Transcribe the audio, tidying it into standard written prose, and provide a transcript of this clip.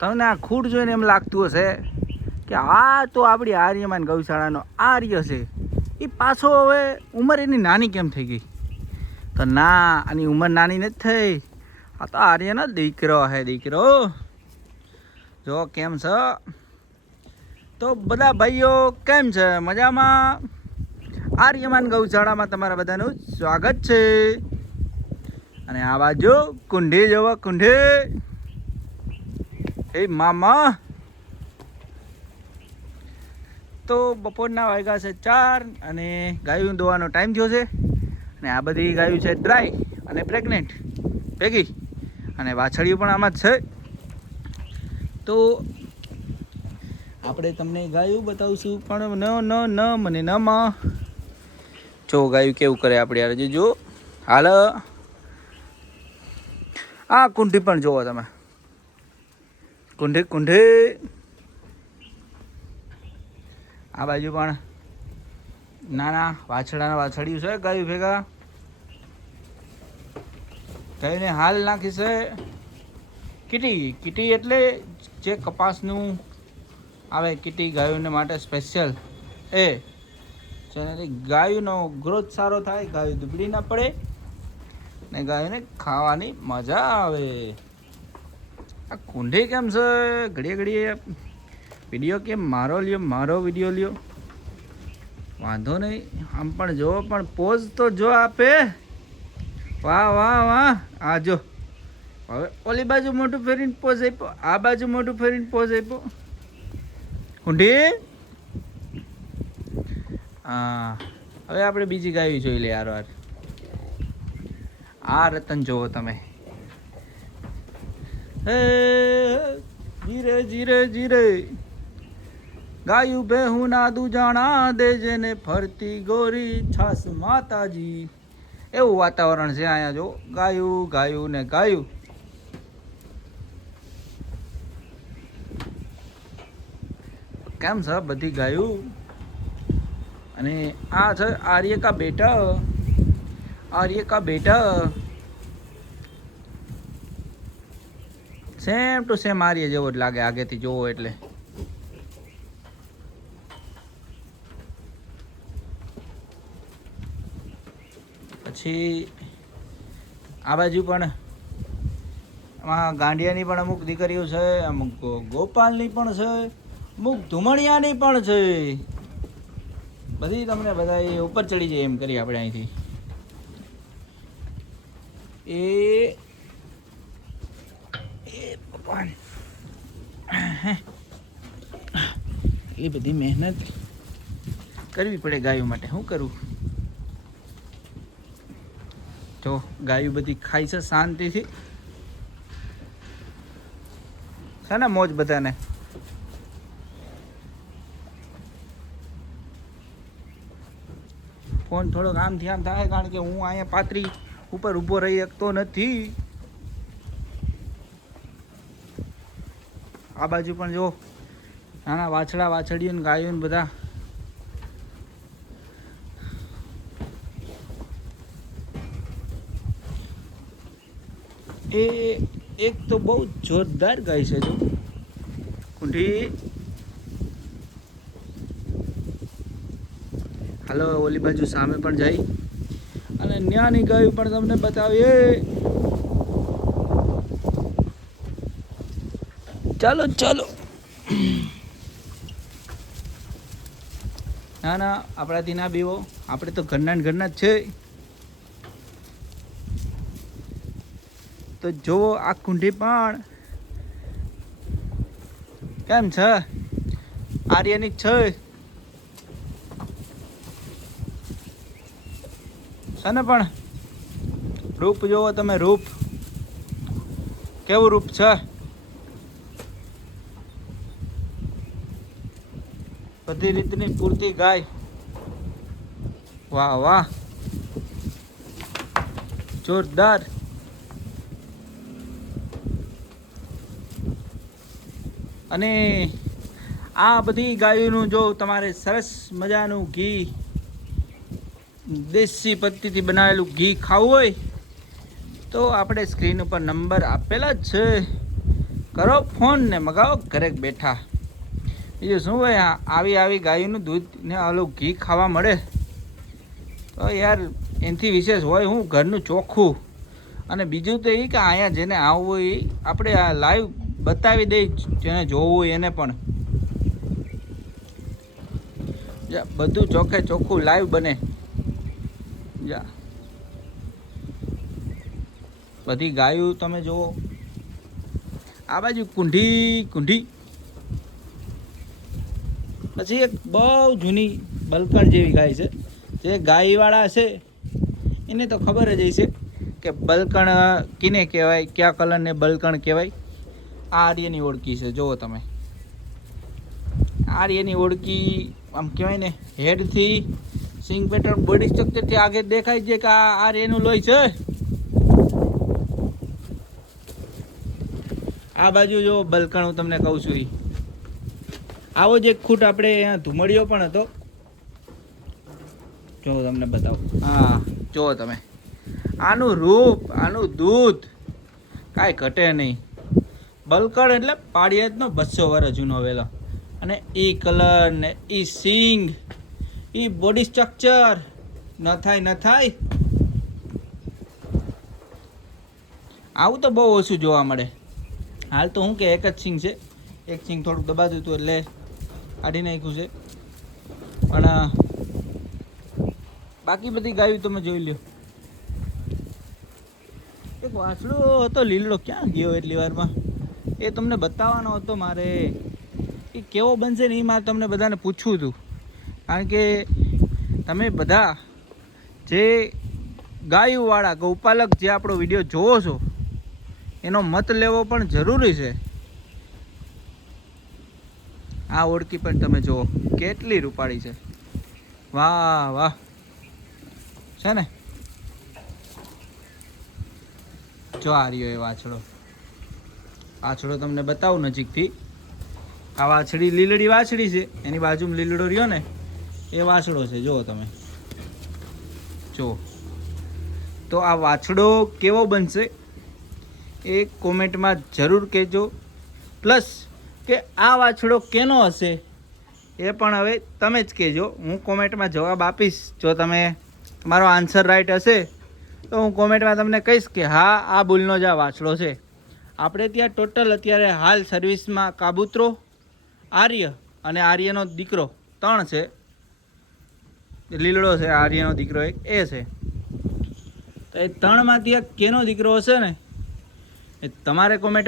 તમને આ ખૂટ જોઈને એમ લાગતું હશે કે આ તો આપણી આર્યમાન ગૌશાળાનો આર્ય છે, એ પાછો હવે ઉંમર એની નાની કેમ થઈ ગઈ? તો ના, આની ઉંમર નાની નથી થઈ, આ તો આર્યનો દીકરો હે, દીકરો. જો કેમ છે? તો બધા ભાઈઓ કેમ છે? મજામાં? આર્યમાન ગૌશાળામાં તમારા બધાનું સ્વાગત છે. અને આ બાજુ કુંઢી જોવો, કુંઢી. એ મામા. તો બપોરના વાગ્યા છે 4 અને ગાયું દોવાનો ટાઈમ થયો છે. અને આ બધી ગાયું છે ડ્રાય અને પ્રેગ્નેન્ટ ભેગી, અને વાછળીઓ પણ આમાં જ છે. તો આપણે તમને ગાયું બતાવશું, પણ ન મને ન માં. જો ગાયું કેવું કરે આપણે યાર, જો હાલ. આ કુંઢી પણ જોવો તમે, કુંઢી કુંઢી. આ બાજુ પણ નાના વાછડાના વાછડિયું છે ગાયું ભેગા. ગાયને હાલ નાખી છે કીટી. કીટી એટલે જે કપાસનું આવે, કીટી ગાયોને માટે સ્પેશિયલ, એ જેનાથી ગાયોનો ગ્રોથ સારો થાય, ગાયો દુબળી ના પડે ને ગાયોને ખાવાની મજા આવે. આ કુંઢી કેમ છે? ઘડીએ ઘડીએ વિડીયો કેમ મારો લ્યો, મારો વિડીયો લ્યો. વાંધો નહીં, આમ પણ જો, પણ પોઝ તો જો આપે. વાહ વાહ વાહ. આ જો હવે ઓલી બાજુ મોટું ફેરીને પોઝ આપ્યો, આ બાજુ મોટું ફેરીને પોઝ આપ્યો. કુંઢી. હા, હવે આપણે બીજી ગાયું જોઈ લે યાર. આ રતન જોવો તમે. હે જીરે જીરે જીરે, ગાયું બેહું ના દુજાણા દેજે ને ફરતી ગોરી છાસ માતાજી. એવું વાતાવરણ છે અહીંયા. જો ગાયું ગાયું ને ગાયું. કેમ છે બધી ગાયું? અને આ છે આર્ય કા બેટા, આર્ય કા બેટા. સેમ ટુ સેમ આર્ય જેવો જ લાગે આગેથી જોવો એટલે. પછી આ બાજુ પણ આમાં ગાંડિયાની પણ અમુક દીકરીઓ છે, અમુક ગોપાલની પણ છે, અમુક ધુમણિયાની પણ છે. બધી તમને બધા ઉપર ચડી જાય એમ કરી આપણે અહીંથી. એ ભગવાન, એ બધી મહેનત કરવી પડે ગાયો માટે. શું કરું? જો ગાયું બધી ખાય છે શાંતિથી. છે ને મોજ બધાને. ફોન થોડોક આમથી આમ થાય, કારણ કે હું અહીંયા પાતરી ઉપર ઊભો રહી શકતો નથી. આ બાજુ પણ જો નાના વાછડા વાછડીઓ ને ગાયો ને બધા. એ એક તો બહુ જોરદાર ગાય છે. જો કુંઢી. હાલો ઓલી બાજુ સામે પણ જાય અને ન્યાની ગાયું પણ તમને બતાવીએ. ચાલો ચાલો. ના ના, આપણાથી ના બીવો, આપણે તો ઘરના ને ઘરના જ છે. તો જોવો આ કુંઢી પણ કેમ છે? આર્યની છે. છે ને પણ રૂપ જોવો તમે, રૂપ કેવું રૂપ છે. બધી રીતની પૂરતી ગાય. વાહ વાહ, જોરદાર. અને આ બધી ગાયોનું જો તમારે સરસ મજાનું ઘી, દેશી પદ્ધતિથી બનાવેલું ઘી ખાવું હોય તો આપણે સ્ક્રીન ઉપર નંબર આપેલા જ છે. કરો ફોન ને મગાવો ઘરે બેઠા. બીજું શું ભાઈ, આવી ગાયનું દૂધ ને આલું ઘી ખાવા મળે તો યાર એનાથી વિશેષ હોય હું ઘરનું ચોખ્ખું. અને બીજું તો એ કે અહીંયા જેને આવવું હોય એ આપણે આ લાઈવ બતાવી દઈ, જેને જોવું હોય એને પણ બધું ચોખ્ખે ચોખ્ખું લાઈવ બને. જા બધી ગાયું તમે જુઓ. આ બાજુ કુંઢી. પછી એક બહુ જૂની બલકણ જેવી ગાય છે. જે ગાયવાળા છે એને તો ખબર જ હશે કે બલકણ કીને કહેવાય, કયા કલરને બલકણ કહેવાય. આ આર્યની ઓળખી છે. જુઓ તમે, આર્યની ઓળખી આમ કહેવાય ને, હેડથી સિંગ પેટર્ન બોડી સ્ટ્રક્ચરથી આગળ દેખાય છે કે આ આર્યનું લોહી છે. આ બાજુ જો બલકણ હું તમને કહું છું. આવો જ એક ખૂટ આપણે અહીંયા ધુમડિયો પણ હતો. જો તમને બતાવો. હા જુઓ તમે, આનું રૂપ, આનું દૂધ કાંઈ ઘટે નહીં. બલકણ એટલે પાડિયાદનો 200 વર્ષ જૂનો વેલો. અને એ કલર ને એ સિંગ, એ બોડી સ્ટ્રક્ચર ન થાય. આવું તો બહુ ઓછું જોવા મળે. હાલ તો હું કે એક જ સિંગ છે, એક સિંગ થોડુંક દબાતું હતું એટલે કાઢી નાખ્યું છે. પણ બાકી બધી ગાયું તમે જોઈ લ્યો. એક વાછડો હતો લીલડો, ક્યાં ગયો એટલી વારમાં? એ તમને બતાવવાનો હતો મારે. એ કેવો બનશે ને એ મારે તમને બધાને પૂછવું હતું. કારણ કે તમે બધા જે ગાયુંવાળા ગૌપાલક જે આપણો વિડીયો જોવો છો એનો મત લેવો પણ જરૂરી છે. આ ઓળખી પણ તમે જુઓ કેટલી રૂપાળી છે. વાહ છે ને. જો આ રહ્યો એ વાછડો તમને બતાવું નજીકથી. આ વાછડી લીલડી વાછડી છે, એની બાજુમાં લીલડો રહ્યો ને એ વાછડો છે. જુઓ તમે, જુઓ. તો આ વાછડો કેવો બનશે એ કોમેન્ટમાં જરૂર કહેજો. પ્લસ કે આ વાછડો કેનો હશે એ પણ હવે તમે જ કહેજો. હું કોમેન્ટમાં જવાબ આપીશ. જો તમે તમારો આન્સર રાઈટ હશે તો હું કોમેન્ટમાં તમને કહીશ કે હા આ બુલનો જ આ વાછડો છે. આપણે ત્યાં ટોટલ અત્યારે હાલ સર્વિસમાં કાબૂતરો, આર્ય અને આર્યનો દીકરો 3 છે. લીલડો છે, આર્યનો દીકરો એક એ છે. તો એ 3માંથી એક કેનો દીકરો હશે ને એ તમારે કોમેન્ટ